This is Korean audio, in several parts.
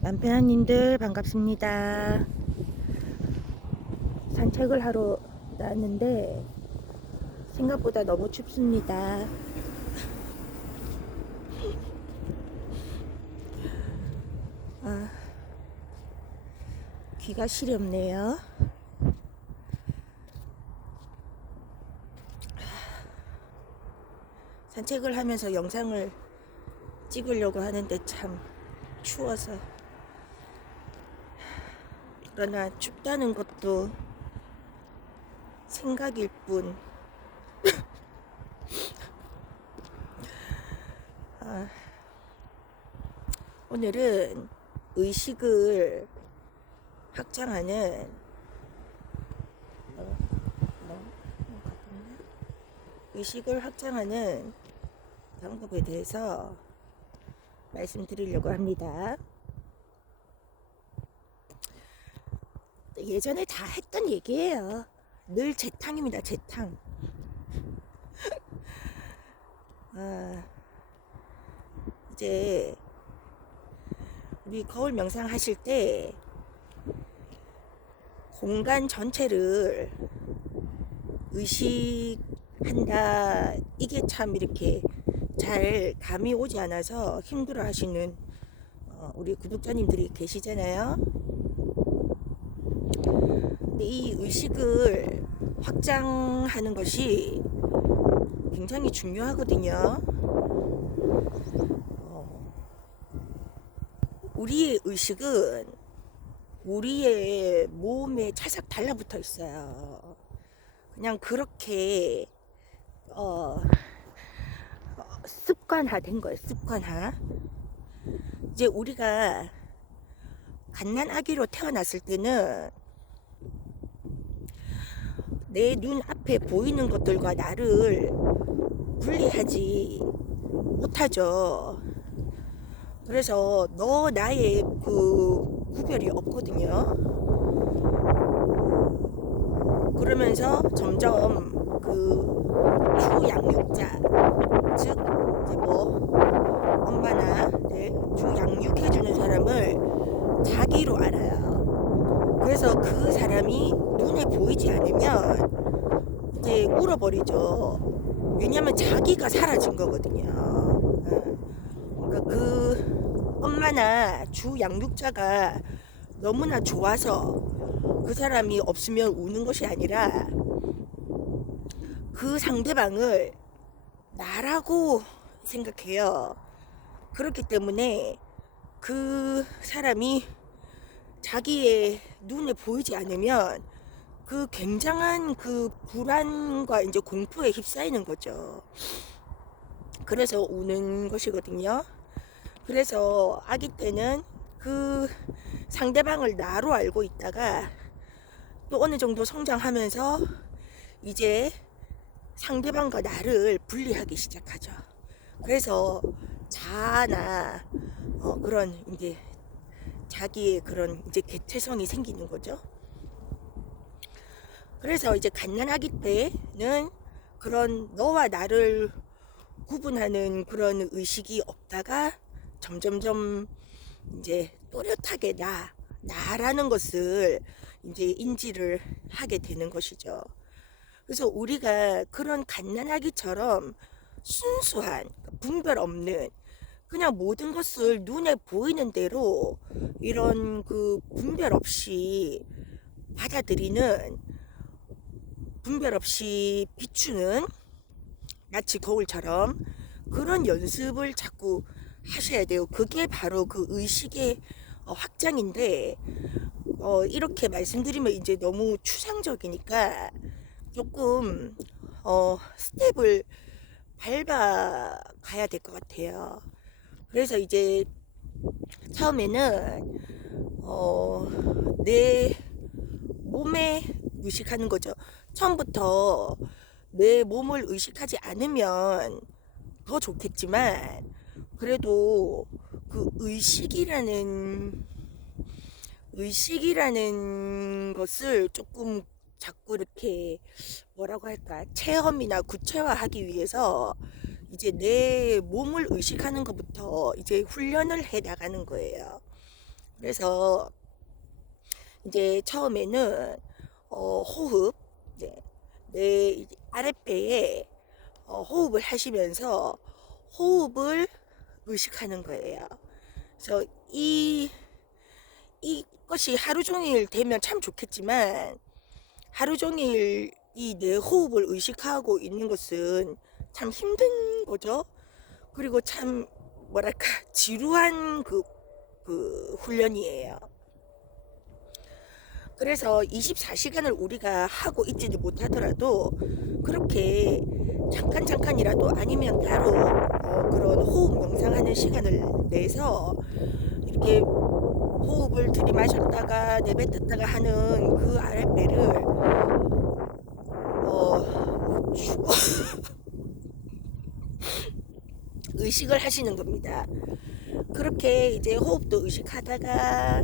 남편님들 반갑습니다. 산책을 하러 나왔는데 생각보다 너무 춥습니다. 귀가 시렵네요. 산책을 하면서 영상을 찍으려고 하는데 참 추워서, 그러나 춥다는 것도 생각일 뿐. 오늘은 의식을 확장하는 의식을 확장하는 방법에 대해서 말씀드리려고 합니다. 예전에 다 했던 얘기예요. 늘 재탕입니다. 재탕. 이제 우리 거울 명상 하실 때 공간 전체를 의식한다, 이게 참 이렇게 잘 감이 오지 않아서 힘들어 하시는 우리 구독자님들이 계시잖아요. 근데 이 의식을 확장하는 것이 굉장히 중요하거든요. 우리의 의식은 우리의 몸에 찰싹 달라붙어 있어요. 그냥 그렇게 습관화된 거예요. 습관화. 이제 우리가 갓난아기로 태어났을 때는 내 눈 앞에 보이는 것들과 나를 분리하지 못하죠. 그래서 너 나의 그 구별이 없거든요. 그러면서 점점 그 주양육자, 즉 이제 뭐 엄마나 주양육해주는 사람을 자기로 알아요. 그래서 그 사람이 눈에 보이지 않으면 이제 울어버리죠. 왜냐면 자기가 사라진 거거든요. 그러니까 그 엄마나 주양육자가 너무나 좋아서 그 사람이 없으면 우는 것이 아니라 그 상대방을 나라고 생각해요. 그렇기 때문에 그 사람이 자기의 눈에 보이지 않으면 그 굉장한 그 불안과 이제 공포에 휩싸이는 거죠. 그래서 우는 것이거든요. 그래서 아기 때는 그 상대방을 나로 알고 있다가 또 어느 정도 성장하면서 이제 상대방과 나를 분리하기 시작하죠. 그래서 자아나 그런 이제 자기의 그런 이제 개체성이 생기는 거죠. 그래서 이제 갓난아기 때는 그런 너와 나를 구분하는 그런 의식이 없다가 점점점 이제 또렷하게 나라는 것을 이제 인지를 하게 되는 것이죠. 그래서 우리가 그런 갓난아기처럼 순수한 분별 없는 그냥 모든 것을 눈에 보이는 대로 이런 그 분별 없이 받아들이는, 분별 없이 비추는, 마치 거울처럼 그런 연습을 자꾸 하셔야 돼요. 그게 바로 그 의식의 확장인데, 이렇게 말씀드리면 이제 너무 추상적이니까 조금 스텝을 밟아 가야 될 것 같아요. 그래서 이제 처음에는 내 몸에 의식하는 거죠. 처음부터 내 몸을 의식하지 않으면 더 좋겠지만, 그래도 그 의식이라는 것을 조금 자꾸 이렇게 뭐라고 할까, 체험이나 구체화하기 위해서 이제 내 몸을 의식하는 것부터 이제 훈련을 해 나가는 거예요. 그래서 이제 처음에는 호흡, 네, 내 이제 아랫배에 호흡을 하시면서 호흡을 의식하는 거예요. 그래서 이것이 하루 종일 되면 참 좋겠지만 하루 종일 이 내 호흡을 의식하고 있는 것은 참 힘든 거죠. 그리고 참 뭐랄까 지루한 그 훈련이에요. 그래서 24시간을 우리가 하고 있지는 못하더라도 그렇게 잠깐이라도 아니면 따로 그런 호흡 명상하는 시간을 내서 이렇게 호흡을 들이마셨다가 내뱉었다가 하는 그 아랫배를 의식을 하시는 겁니다. 그렇게 이제 호흡도 의식하다가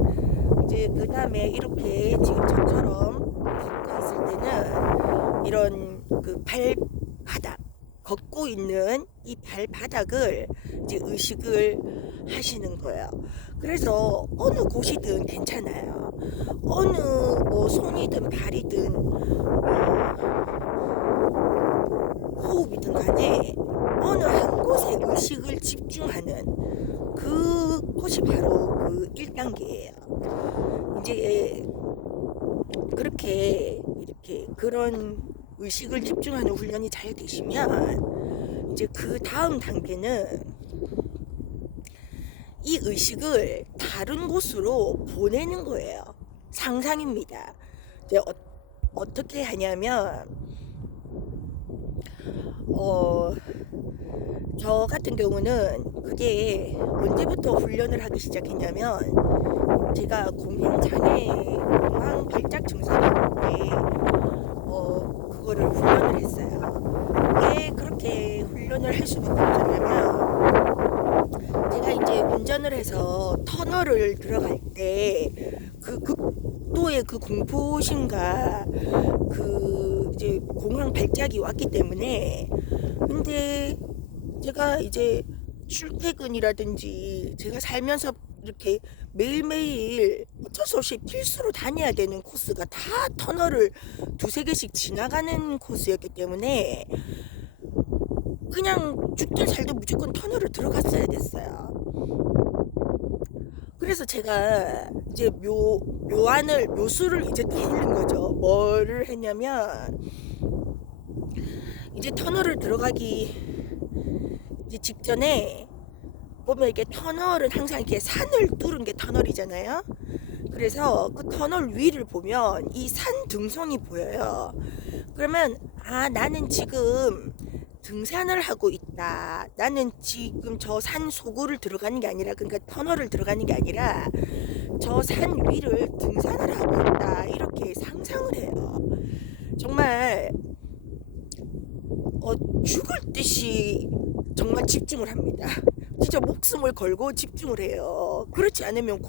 이제 그 다음에 이렇게 지금 저처럼 걷고 있을 때는 이런 그 발바닥 걷고 있는 이 발바닥을 이제 의식을 하시는 거예요. 그래서 어느 곳이든 괜찮아요. 어느 뭐 손이든 발이든 호흡이든 간에 어느 한 곳에 의식을 집중하는 그것이 바로 그 1단계예요. 이제 그렇게 이렇게 그런 의식을 집중하는 훈련이 잘 되시면 이제 그 다음 단계는 이 의식을 다른 곳으로 보내는 거예요. 상상입니다. 이제 어떻게 하냐면 저 같은 경우는 그게 언제부터 훈련을 하기 시작했냐면 제가 공황 발작 증상이 있는데 그거를 훈련을 했어요. 왜 그렇게 훈련을 할 수밖에 없었냐면 제가 이제 운전을 해서 터널을 들어갈 때 그 극도의 그 공포심과 그 이제 공황 발작이 왔기 때문에 근데 제가 이제 출퇴근이라든지 제가 살면서 이렇게 매일매일 어쩔 수 없이 필수로 다녀야 되는 코스가 다 터널을 두세 개씩 지나가는 코스였기 때문에 그냥 죽든 살든 무조건 터널을 들어갔어야 됐어요. 그래서 제가 이제 묘수를 이제 떠올린 거죠. 뭐를 했냐면 이제 터널을 들어가기 이제 직전에 보면 이렇게 터널은 항상 이렇게 산을 뚫은 게 터널이잖아요. 그래서 그 터널 위를 보면 이 산 등성이 보여요. 그러면 나는 지금 등산을 하고 있다. 나는 지금 저 산 속으로 들어가는 게 아니라 그러니까 터널을 들어가는 게 아니라 저 산 위를 등산을 하고 있다. 이렇게 상상을 해요. 정말 죽을 듯이 정말 집중을 합니다. 진짜 목숨을 걸고 집중을 해요. 그렇지 않으면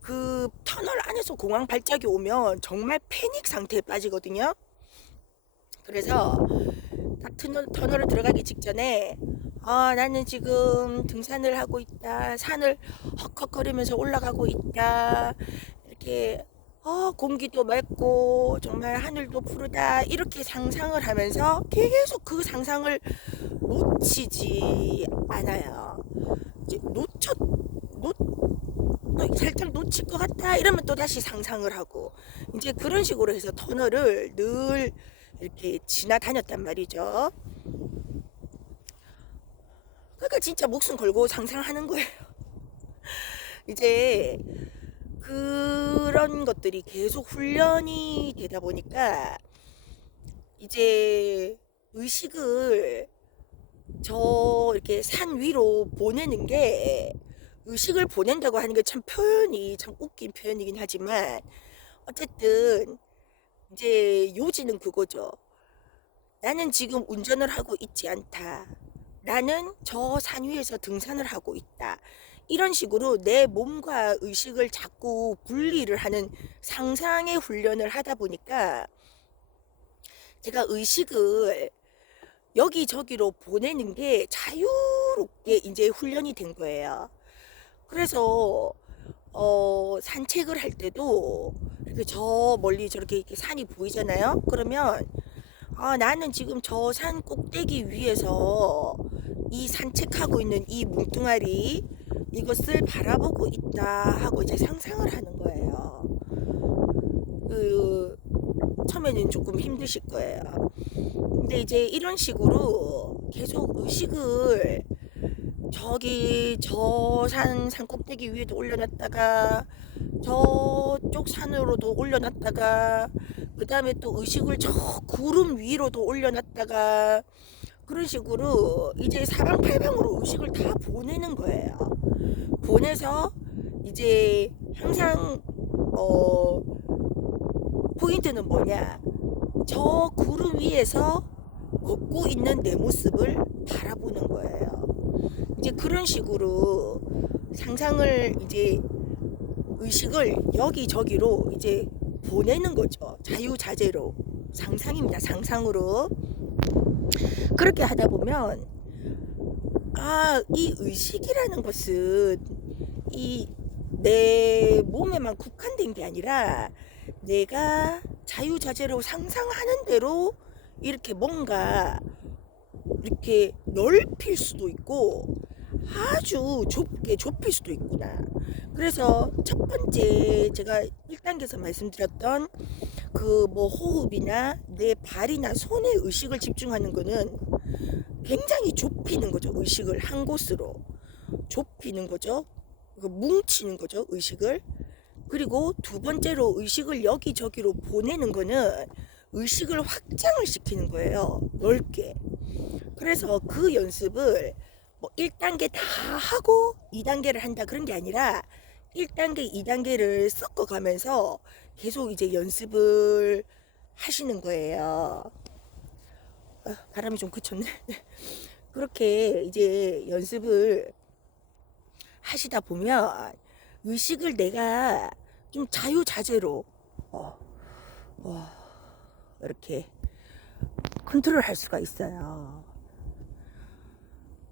그 터널 안에서 공황 발작이 오면 정말 패닉 상태에 빠지거든요. 그래서 딱 터널을 들어가기 직전에 나는 지금 등산을 하고 있다. 산을 헉헉거리면서 올라가고 있다. 이렇게 공기도 맑고 정말 하늘도 푸르다. 이렇게 상상을 하면서 계속 그 상상을 놓치지 않아요. 이제 살짝 놓칠 것 같다 이러면 또 다시 상상을 하고 이제 그런 식으로 해서 터널을 늘 이렇게 지나다녔단 말이죠. 그러니까 진짜 목숨 걸고 상상하는 거예요. 이제 그런 것들이 계속 훈련이 되다 보니까 이제 의식을 이렇게 산 위로 보내는 게 의식을 보낸다고 하는 게 참 표현이 참 웃긴 표현이긴 하지만 어쨌든 이제 요지는 그거죠. 나는 지금 운전을 하고 있지 않다. 나는 저 산 위에서 등산을 하고 있다. 이런 식으로 내 몸과 의식을 자꾸 분리를 하는 상상의 훈련을 하다 보니까 제가 의식을 여기저기로 보내는 게 자유롭게 이제 훈련이 된 거예요. 그래서 산책을 할 때도 이렇게 저 멀리 저렇게 이렇게 산이 보이잖아요. 그러면 나는 지금 저 산 꼭대기 위에서 이 산책하고 있는 이 뭉뚱아리 이것을 바라보고 있다 하고 이제 상상을 하는 거예요. 그 처음에는 조금 힘드실 거예요. 근데 이제 이런 식으로 계속 의식을 저기 저 산 꼭대기 위에도 올려놨다가 저쪽 산으로도 올려놨다가 그 다음에 또 의식을 저 구름 위로도 올려놨다가 그런 식으로 이제 사방팔방으로 의식을 다 보내는 거예요. 보내서 이제 항상 포인트는 뭐냐, 저 구름 위에서 걷고 있는 내 모습을 바라보는 거예요. 이제 그런 식으로 상상을 이제 의식을 여기저기로 이제 보내는 거죠. 자유자재로. 상상입니다. 상상으로. 그렇게 하다 보면 이 의식이라는 것은 이 내 몸에만 국한된 게 아니라 내가 자유자재로 상상하는 대로 이렇게 뭔가 이렇게 넓힐 수도 있고 아주 좁게 좁힐 수도 있구나. 그래서 첫 번째 제가 1단계에서 말씀드렸던 그 뭐 호흡이나 내 발이나 손에 의식을 집중하는 거는 굉장히 좁히는 거죠. 의식을 한 곳으로 좁히는 거죠. 뭉치는 거죠. 의식을. 그리고 두 번째로 의식을 여기저기로 보내는 거는 의식을 확장을 시키는 거예요. 넓게. 그래서 그 연습을 뭐 1단계 다 하고 2단계를 한다 그런 게 아니라 1단계, 2단계를 섞어가면서 계속 이제 연습을 하시는 거예요. 바람이 좀 그쳤네. 그렇게 이제 연습을 하시다 보면 의식을 내가 좀 자유자재로 이렇게 컨트롤 할 수가 있어요.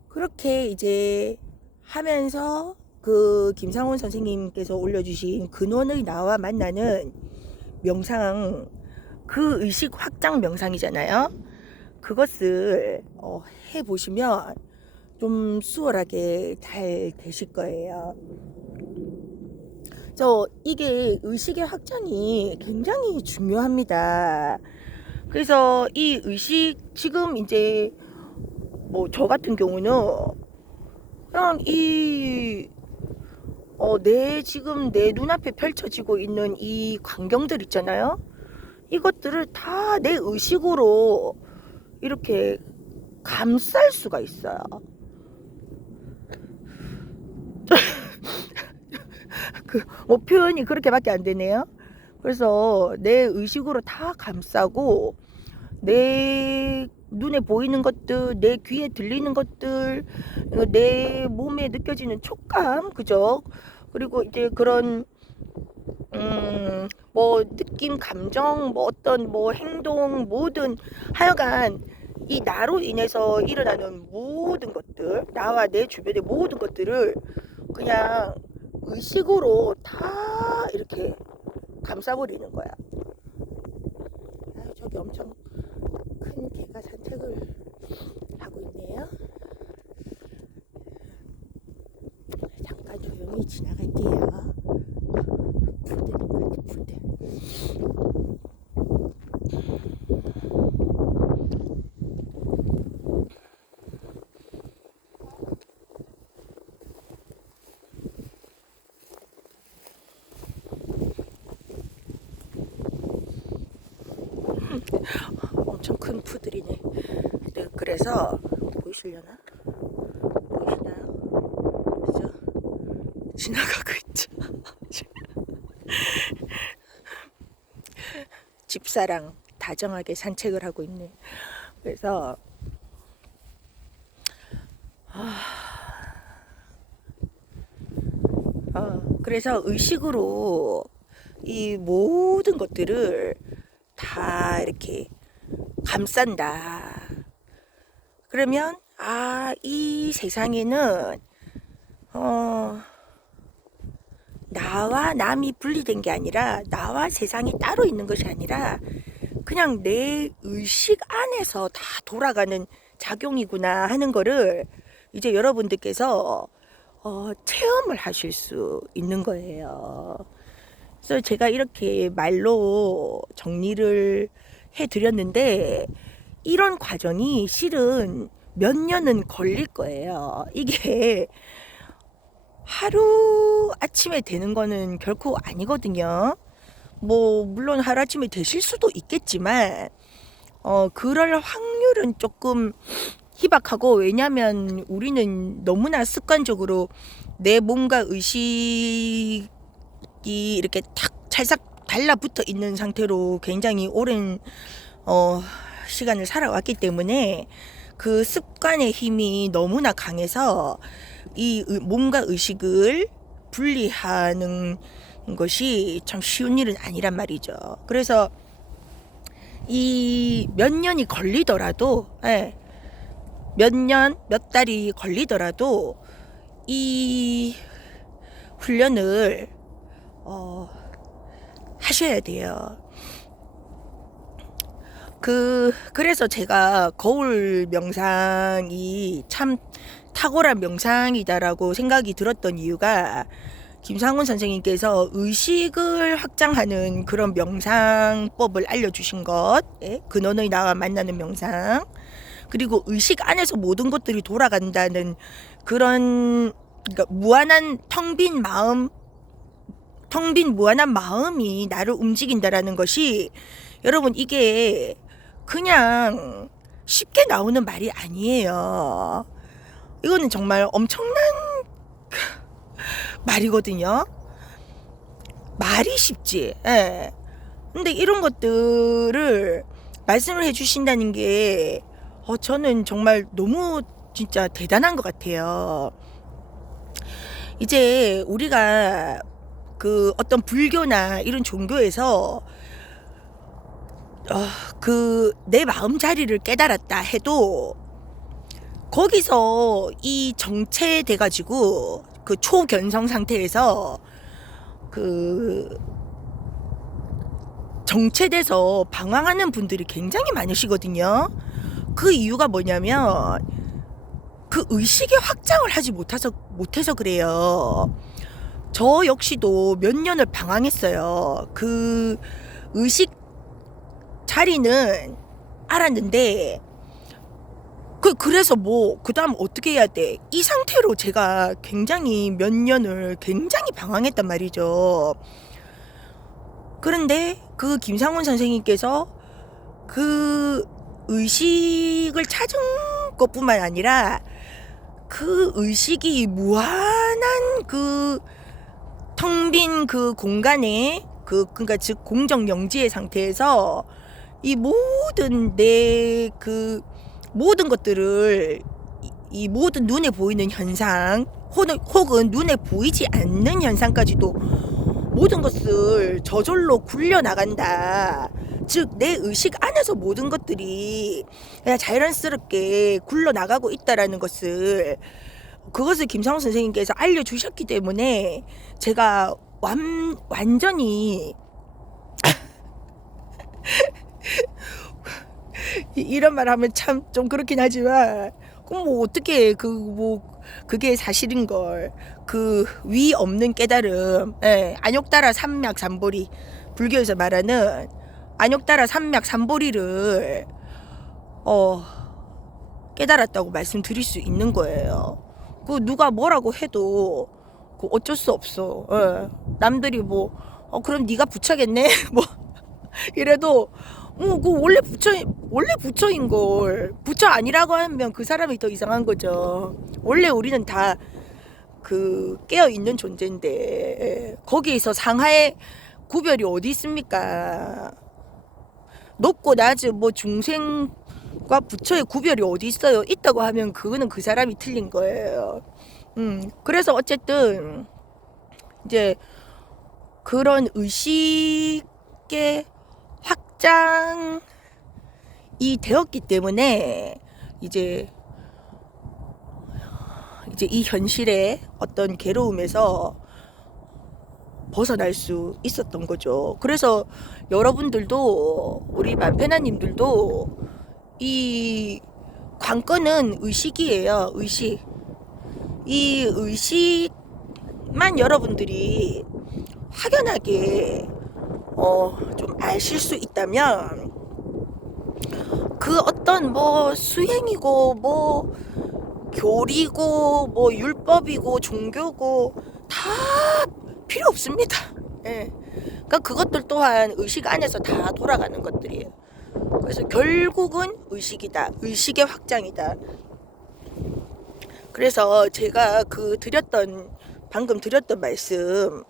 그렇게 이제 하면서 그 김상훈 선생님께서 올려주신 근원의 나와 만나는 명상, 그 의식 확장 명상이잖아요. 그것을 해보시면 좀 수월하게 잘 되실 거예요. 이게 의식의 확장이 굉장히 중요합니다. 그래서 이 의식 지금 이제 뭐 저 같은 경우는 그냥 지금 내 눈앞에 펼쳐지고 있는 이 광경들 있잖아요. 이것들을 다 내 의식으로 이렇게 감쌀 수가 있어요. 표현이 그렇게밖에 안 되네요. 그래서 내 의식으로 다 감싸고 내 눈에 보이는 것들, 내 귀에 들리는 것들, 내 몸에 느껴지는 촉감, 그죠? 그리고 이제 그런 뭐 느낌, 감정, 뭐 어떤 뭐 행동, 뭐든 하여간 이 나로 인해서 일어나는 모든 것들, 나와 내 주변의 모든 것들을 그냥 의식으로 다 이렇게 감싸버리는 거야. 저기 엄청 큰 개가 산책을 하고 있네요. 잠깐 조용히 지나갈게요. 푸들. 엄청 큰 푸들이네. 그래서 보이시려나? 보이시나요? 그죠? 지나가고 있죠. 집사랑 다정하게 산책을 하고 있네. 그래서 그래서 의식으로 이 모든 것들을 다 이렇게 감싼다. 그러면 이 세상에는 나와 남이 분리된 게 아니라, 나와 세상이 따로 있는 것이 아니라 그냥 내 의식 안에서 다 돌아가는 작용이구나 하는 거를 이제 여러분들께서 체험을 하실 수 있는 거예요. 그래서 제가 이렇게 말로 정리를 해드렸는데, 이런 과정이 실은 몇 년은 걸릴 거예요. 이게 하루 아침에 되는 거는 결코 아니거든요. 뭐 물론 하루아침에 되실 수도 있겠지만 그럴 확률은 조금 희박하고, 왜냐면 우리는 너무나 습관적으로 내 몸과 의식이 이렇게 탁 찰싹 달라붙어 있는 상태로 굉장히 오랜 시간을 살아왔기 때문에 그 습관의 힘이 너무나 강해서 이 몸과 의식을 분리하는 것이 참 쉬운 일은 아니란 말이죠. 그래서 이 몇 년이 걸리더라도, 몇 년, 몇 달이 걸리더라도 이 훈련을 하셔야 돼요. 그래서 제가 거울 명상이 참 탁월한 명상이다라고 생각이 들었던 이유가, 김상훈 선생님께서 의식을 확장하는 그런 명상법을 알려주신 것, 근원의 나와 만나는 명상, 그리고 의식 안에서 모든 것들이 돌아간다는 그런, 그러니까 무한한 텅 빈 무한한 마음이 나를 움직인다라는 것이, 여러분 이게 그냥 쉽게 나오는 말이 아니에요. 이거는 정말 엄청난 말이거든요. 말이 쉽지. 근데 이런 것들을 말씀을 해주신다는 게 저는 정말 너무 진짜 대단한 것 같아요. 이제 우리가 그 어떤 불교나 이런 종교에서 내 마음 자리를 깨달았다 해도 거기서 이 정체돼 가지고 그 초견성 상태에서 그 정체돼서 방황하는 분들이 굉장히 많으시거든요. 그 이유가 뭐냐면 그 의식의 확장을 하지 못해서 그래요. 저 역시도 몇 년을 방황했어요. 그 의식 자리는 알았는데 그래서 그 다음 어떻게 해야 돼? 이 상태로 제가 굉장히 몇 년을 굉장히 방황했단 말이죠. 그런데 그 김상훈 선생님께서 그 의식을 찾은 것뿐만 아니라 그 의식이 무한한 그 텅 빈 그 공간에 그러니까 즉 공정 영지의 상태에서 이 모든 내 그 모든 것들을, 이 모든 눈에 보이는 현상 혹은 눈에 보이지 않는 현상까지도 모든 것을 저절로 굴려나간다. 즉 내 의식 안에서 모든 것들이 그냥 자연스럽게 굴러나가고 있다라는 것을, 그것을 김상훈 선생님께서 알려주셨기 때문에 제가 완전히 이런 말 하면 참 좀 그렇긴 하지만, 그럼 뭐 어떻게 그게 사실인 걸, 그 위 없는 깨달음, 안욕따라 삼맥 삼보리, 불교에서 말하는 안욕따라 삼맥 삼보리를 깨달았다고 말씀드릴 수 있는 거예요. 그 누가 뭐라고 해도 그 어쩔 수 없어. 남들이 그럼 네가 부처겠네 뭐 이래도 그 원래 부처인 걸, 부처 아니라고 하면 그 사람이 더 이상한 거죠. 원래 우리는 다 그 깨어 있는 존재인데 거기에서 상하의 구별이 어디 있습니까? 높고 낮은 중생과 부처의 구별이 어디 있어요? 있다고 하면 그거는 그 사람이 틀린 거예요. 그래서 어쨌든 이제 그런 의식의 확장이 되었기 때문에 이제 이제 이 현실의 어떤 괴로움에서 벗어날 수 있었던 거죠. 그래서 여러분들도 우리 만페나님들도 이 관건은 의식이에요. 의식. 이 의식만 여러분들이 확연하게 좀 아실 수 있다면 그 어떤 뭐 수행이고 뭐 교리고 뭐 율법이고 종교고 다 필요 없습니다. 예. 그러니까 그것들 또한 의식 안에서 다 돌아가는 것들이에요. 그래서 결국은 의식이다. 의식의 확장이다. 그래서 제가 방금 드렸던 말씀,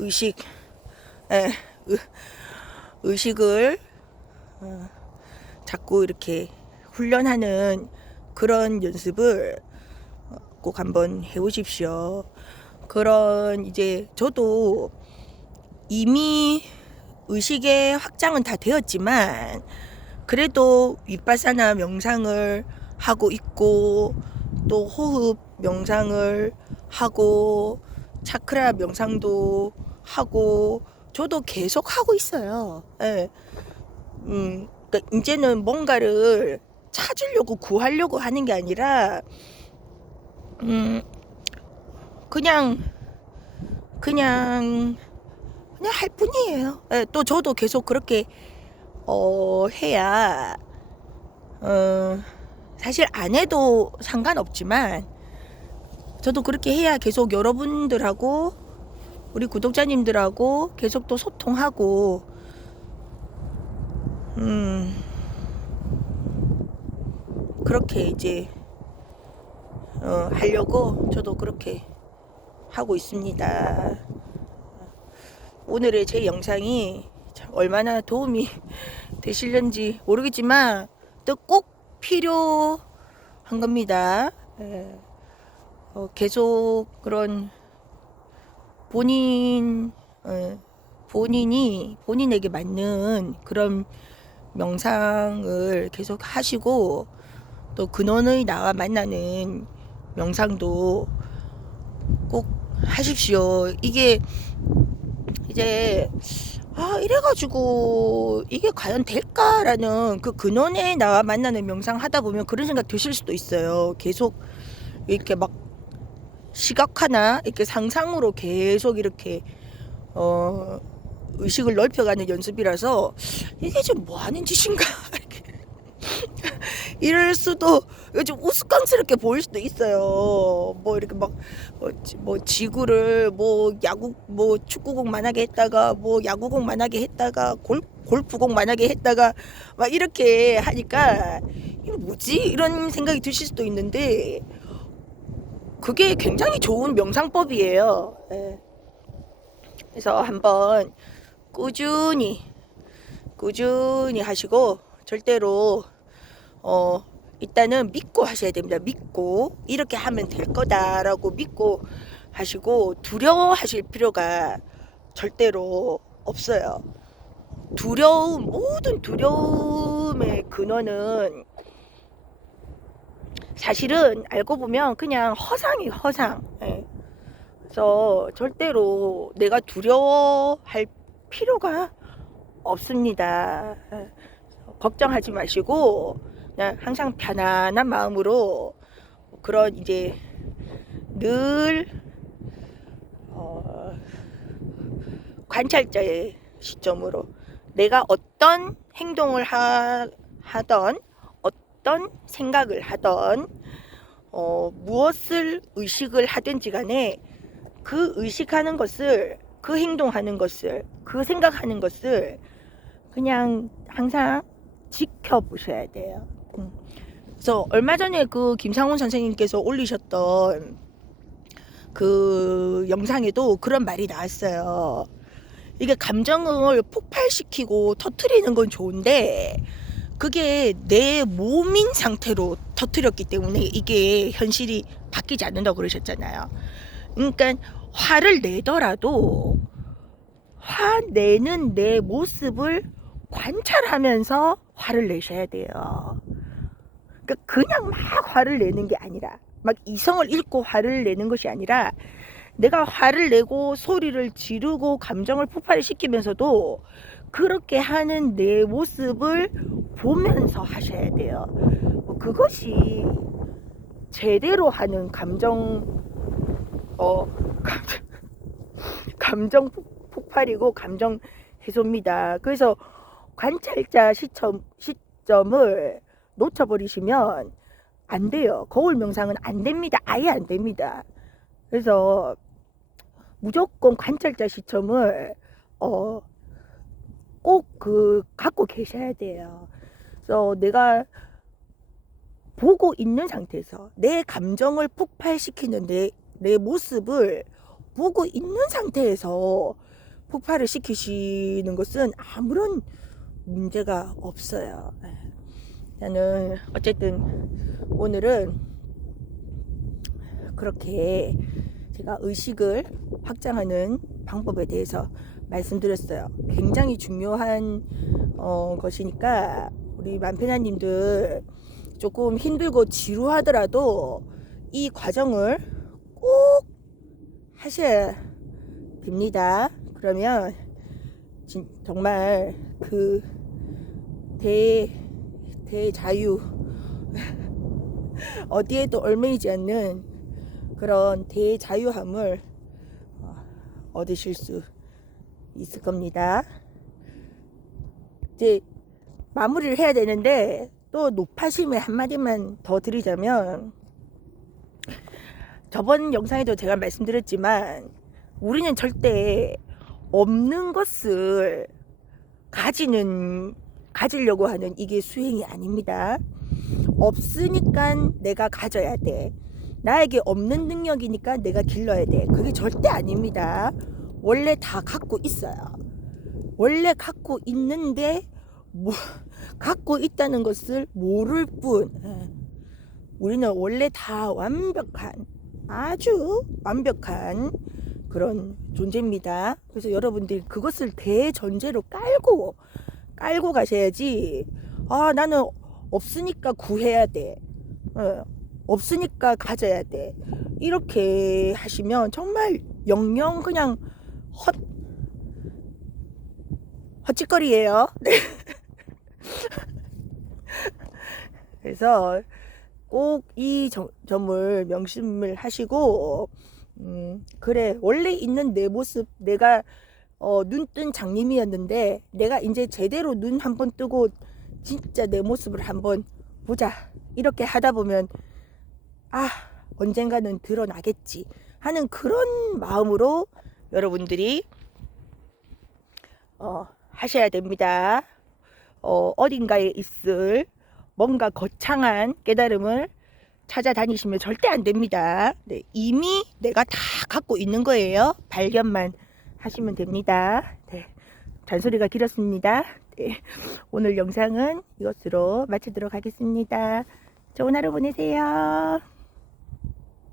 의식, 예, 의식을 자꾸 이렇게 훈련하는 그런 연습을 꼭 한번 해보십시오. 그런 이제 저도 이미 의식의 확장은 다 되었지만 그래도 윗바사나 명상을 하고 있고 또 호흡 명상을 하고 차크라 명상도 하고 저도 계속 하고 있어요. 예. 그러니까 이제는 뭔가를 찾으려고 구하려고 하는 게 아니라 그냥 할 뿐이에요. 예, 또 저도 계속 그렇게 해야 사실 안 해도 상관없지만 저도 그렇게 해야 계속 여러분들하고 우리 구독자님들하고 계속 또 소통하고 그렇게 이제 하려고 저도 그렇게 하고 있습니다. 오늘의 제 영상이 얼마나 도움이 되실는지 모르겠지만 또 꼭 필요한 겁니다. 계속 그런 본인에게 맞는 그런 명상을 계속 하시고 또 근원의 나와 만나는 명상도 꼭 하십시오. 이게 이제 이래가지고 이게 과연 될까라는 그 근원의 나와 만나는 명상 하다 보면 그런 생각 드실 수도 있어요. 계속 이렇게 막 시각화나 이렇게 상상으로 계속 이렇게 의식을 넓혀가는 연습이라서 이게 좀 뭐 하는 짓인가 이럴 수도 좀 우스꽝스럽게 보일 수도 있어요. 뭐 이렇게 막 뭐 지구를 뭐 축구공 만하게 했다가 뭐 야구공 만하게 했다가 골프공 만하게 했다가 막 이렇게 하니까 이거 뭐지 이런 생각이 드실 수도 있는데 그게 굉장히 좋은 명상법이에요. 예. 그래서 한번 꾸준히 하시고 절대로 일단은 믿고 하셔야 됩니다. 믿고 이렇게 하면 될 거다라고 믿고 하시고 두려워하실 필요가 절대로 없어요. 모든 두려움의 근원은 사실은 알고 보면 그냥 허상이에요. 허상. 예. 그래서 절대로 내가 두려워할 필요가 없습니다. 예. 걱정하지 마시고 그냥 항상 편안한 마음으로 그런 이제 늘 관찰자의 시점으로 내가 어떤 행동을 하던 어떤 생각을 하던 무엇을 의식을 하든지 간에 그 의식하는 것을 그 행동하는 것을 그 생각하는 것을 그냥 항상 지켜보셔야 돼요. 그래서 얼마 전에 그 김상훈 선생님께서 올리셨던 그 영상에도 그런 말이 나왔어요. 이게 감정을 폭발시키고 터트리는 건 좋은데 그게 내 몸인 상태로 터트렸기 때문에 이게 현실이 바뀌지 않는다고 그러셨잖아요. 그러니까 화를 내더라도 화내는 내 모습을 관찰하면서 화를 내셔야 돼요. 그러니까 그냥 막 화를 내는 게 아니라 막 이성을 잃고 화를 내는 것이 아니라 내가 화를 내고 소리를 지르고 감정을 폭발을 시키면서도 그렇게 하는 내 모습을 보면서 하셔야 돼요. 그것이 제대로 하는 어, 감정 폭발이고 감정 해소입니다. 그래서 관찰자 시점을 놓쳐버리시면 안 돼요. 거울 명상은 안 됩니다. 아예 안 됩니다. 그래서 무조건 관찰자 시점을 꼭 갖고 계셔야 돼요. 그래서 내가 보고 있는 상태에서 내 감정을 폭발시키는 내 모습을 보고 있는 상태에서 폭발을 시키시는 것은 아무런 문제가 없어요. 나는 어쨌든 오늘은 그렇게 제가 의식을 확장하는 방법에 대해서 말씀드렸어요. 굉장히 중요한 것이니까 우리 만페나님들 조금 힘들고 지루하더라도 이 과정을 꼭 하셔야 됩니다. 그러면 정말 그 대자유 어디에도 얽매이지 않는 그런 대자유함을 얻으실 수 있을 겁니다. 이제 마무리를 해야 되는데 또 높아심의 한마디만 더 드리자면, 저번 영상에도 제가 말씀드렸지만 우리는 절대 없는 것을 가지려고 하는 이게 수행이 아닙니다. 없으니까 내가 가져야 돼. 나에게 없는 능력이니까 내가 길러야 돼. 그게 절대 아닙니다. 원래 다 갖고 있어요. 원래 갖고 있는데 갖고 있다는 것을 모를 뿐. 우리는 원래 다 아주 완벽한 그런 존재입니다. 그래서 여러분들이 그것을 대전제로 깔고 가셔야지. 나는 없으니까 구해야 돼. 없으니까 가져야 돼. 이렇게 하시면 정말 영영 그냥 헛짓거리예요. 네. 그래서 꼭 이 점을 명심을 하시고, 그래, 원래 있는 내 모습, 내가 눈뜬 장님이었는데 내가 이제 제대로 눈 한번 뜨고 진짜 내 모습을 한번 보자, 이렇게 하다 보면 언젠가는 드러나겠지 하는 그런 마음으로 여러분들이 하셔야 됩니다. 어딘가에 있을 뭔가 거창한 깨달음을 찾아다니시면 절대 안 됩니다. 네, 이미 내가 다 갖고 있는 거예요. 발견만 하시면 됩니다. 네, 잔소리가 길었습니다. 네, 오늘 영상은 이것으로 마치도록 하겠습니다. 좋은 하루 보내세요.